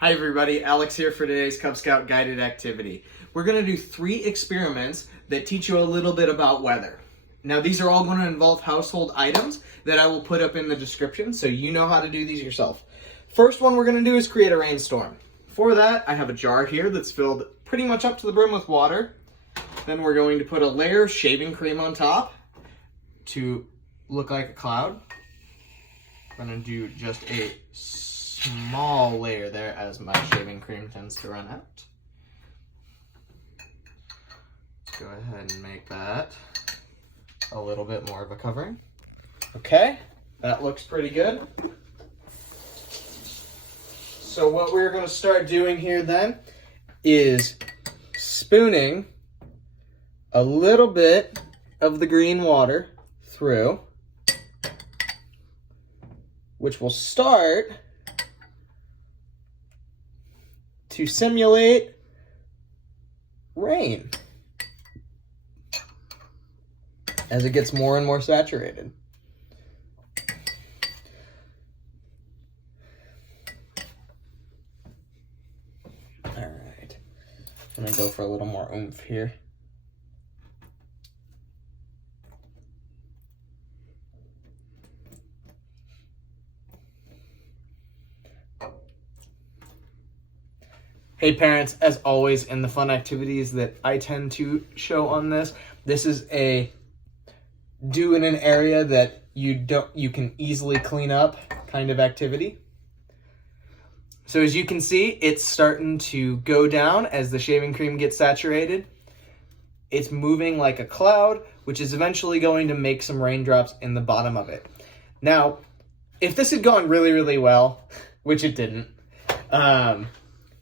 Hi everybody, Alex here for today's Cub Scout guided activity. We're going to do 3 experiments that teach you a little bit about weather. Now these are all going to involve household items that I will put up in the description so you know how to do these yourself. First one we're going to do is create a rainstorm. For that I have a jar here that's filled pretty much up to the brim with water. Then we're going to put a layer of shaving cream on top to look like a cloud. I'm going to do just a small layer there as my shaving cream tends to run out. Let's go ahead and make that a little bit more of a covering. Okay, that looks pretty good. So what we're going to start doing here then is spooning a little bit of the green water through, which will start to simulate rain as it gets more and more saturated. All right, I'm gonna go for a little more oomph here. Hey parents, as always, in the fun activities that I tend to show on this is a do in an area that you can easily clean up kind of activity. So as you can see, it's starting to go down as the shaving cream gets saturated. It's moving like a cloud, which is eventually going to make some raindrops in the bottom of it. Now, if this had gone really, really well, which it didn't,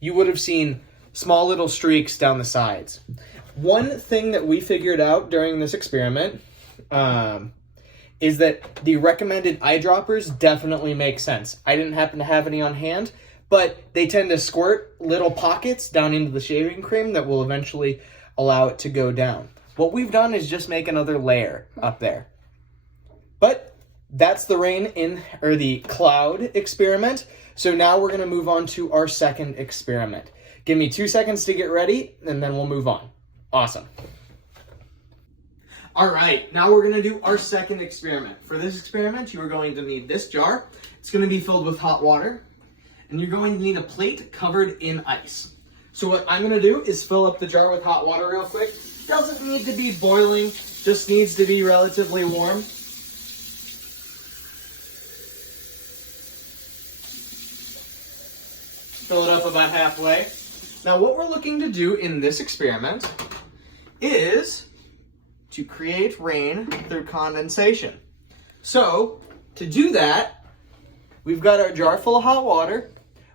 you would have seen small little streaks down the sides. One thing that we figured out during this experiment is that the recommended eyedroppers definitely make sense. I didn't happen to have any on hand, but they tend to squirt little pockets down into the shaving cream that will eventually allow it to go down. What we've done is just make another layer up there. But that's the the cloud experiment. So now we're going to move on to our second experiment. Give me 2 seconds to get ready, and then we'll move on. Awesome. All right, now we're going to do our second experiment. For this experiment, you are going to need this jar. It's going to be filled with hot water, and you're going to need a plate covered in ice. So what I'm going to do is fill up the jar with hot water real quick. Doesn't need to be boiling, just needs to be relatively warm. Fill it up about halfway. Now what we're looking to do in this experiment is to create rain through condensation. So to do that, we've got our jar full of hot water,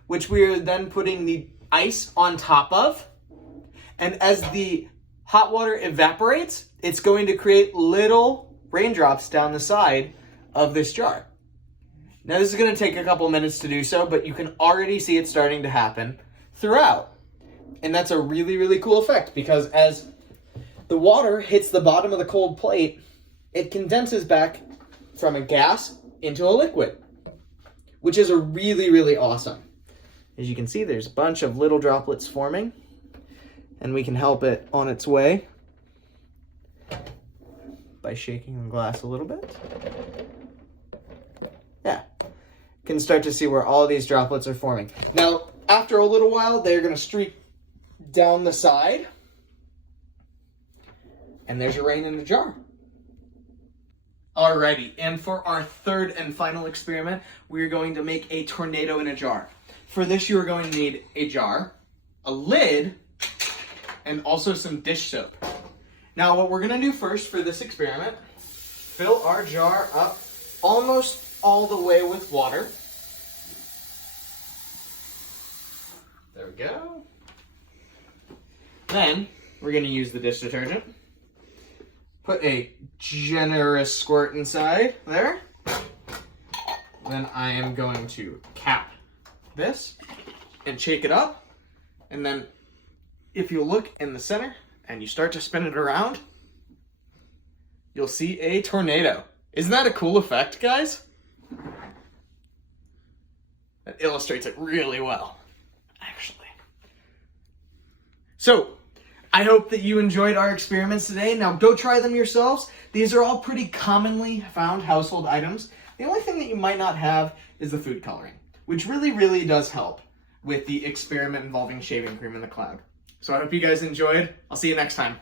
which we are then putting the ice on top of. And as the hot water evaporates, it's going to create little raindrops down the side of this jar. Now this is going to take a couple minutes to do so, but you can already see it starting to happen throughout. And that's a really, really cool effect because as the water hits the bottom of the cold plate, it condenses back from a gas into a liquid, which is a really, really awesome. As you can see, there's a bunch of little droplets forming, and we can help it on its way by shaking the glass a little bit. Yeah, can start to see where all these droplets are forming. Now, after a little while, they're going to streak down the side, and there's your rain in the jar. Alrighty, and for our third and final experiment, we're going to make a tornado in a jar. For this, you are going to need a jar, a lid, and also some dish soap. Now, what we're going to do first for this experiment, fill our jar up almost all the way with water. There we go. Then we're going to use the dish detergent. Put a generous squirt inside there. Then I am going to cap this and shake it up. And then if you look in the center and you start to spin it around, you'll see a tornado. Isn't that a cool effect, guys? That illustrates it really well. actually. So, I hope that you enjoyed our experiments today. Now go try them yourselves. These are all pretty commonly found household items. The only thing that you might not have is the food coloring, which really, really does help with the experiment involving shaving cream in the cloud. So I hope you guys enjoyed. I'll see you next time.